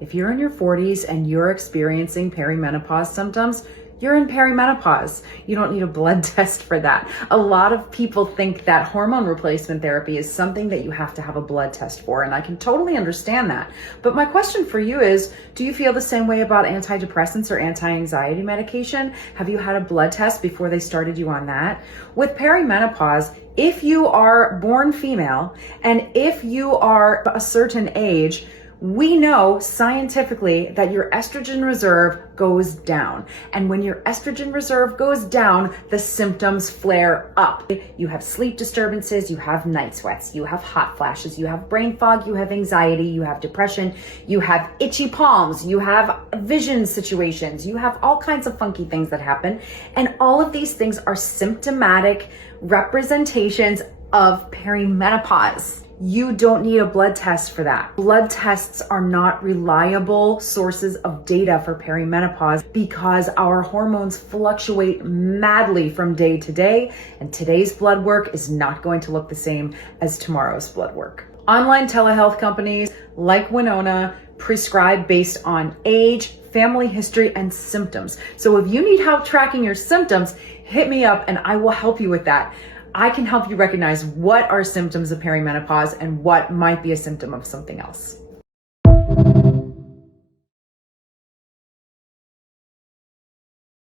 If you're in your 40s and you're experiencing perimenopause symptoms, you're in perimenopause. You don't need a blood test for that. A lot of people think that hormone replacement therapy is something that you have to have a blood test for, and I can totally understand that. But my question for you is, do you feel the same way about antidepressants or anti-anxiety medication? Have you had a blood test before they started you on that? With perimenopause, if you are born female and if you are a certain age, we know scientifically that your estrogen reserve goes down. And when your estrogen reserve goes down, the symptoms flare up. You have sleep disturbances, you have night sweats, you have hot flashes, you have brain fog, you have anxiety, you have depression, you have itchy palms, you have vision situations, you have all kinds of funky things that happen. And all of these things are symptomatic representations of perimenopause. You don't need a blood test for that. Blood tests are not reliable sources of data for perimenopause because our hormones fluctuate madly from day to day, and today's blood work is not going to look the same as tomorrow's blood work. Online telehealth companies like Winona prescribe based on age, family history, and symptoms. So if you need help tracking your symptoms, hit me up and I will help you with that. I can help you recognize what are symptoms of perimenopause and what might be a symptom of something else.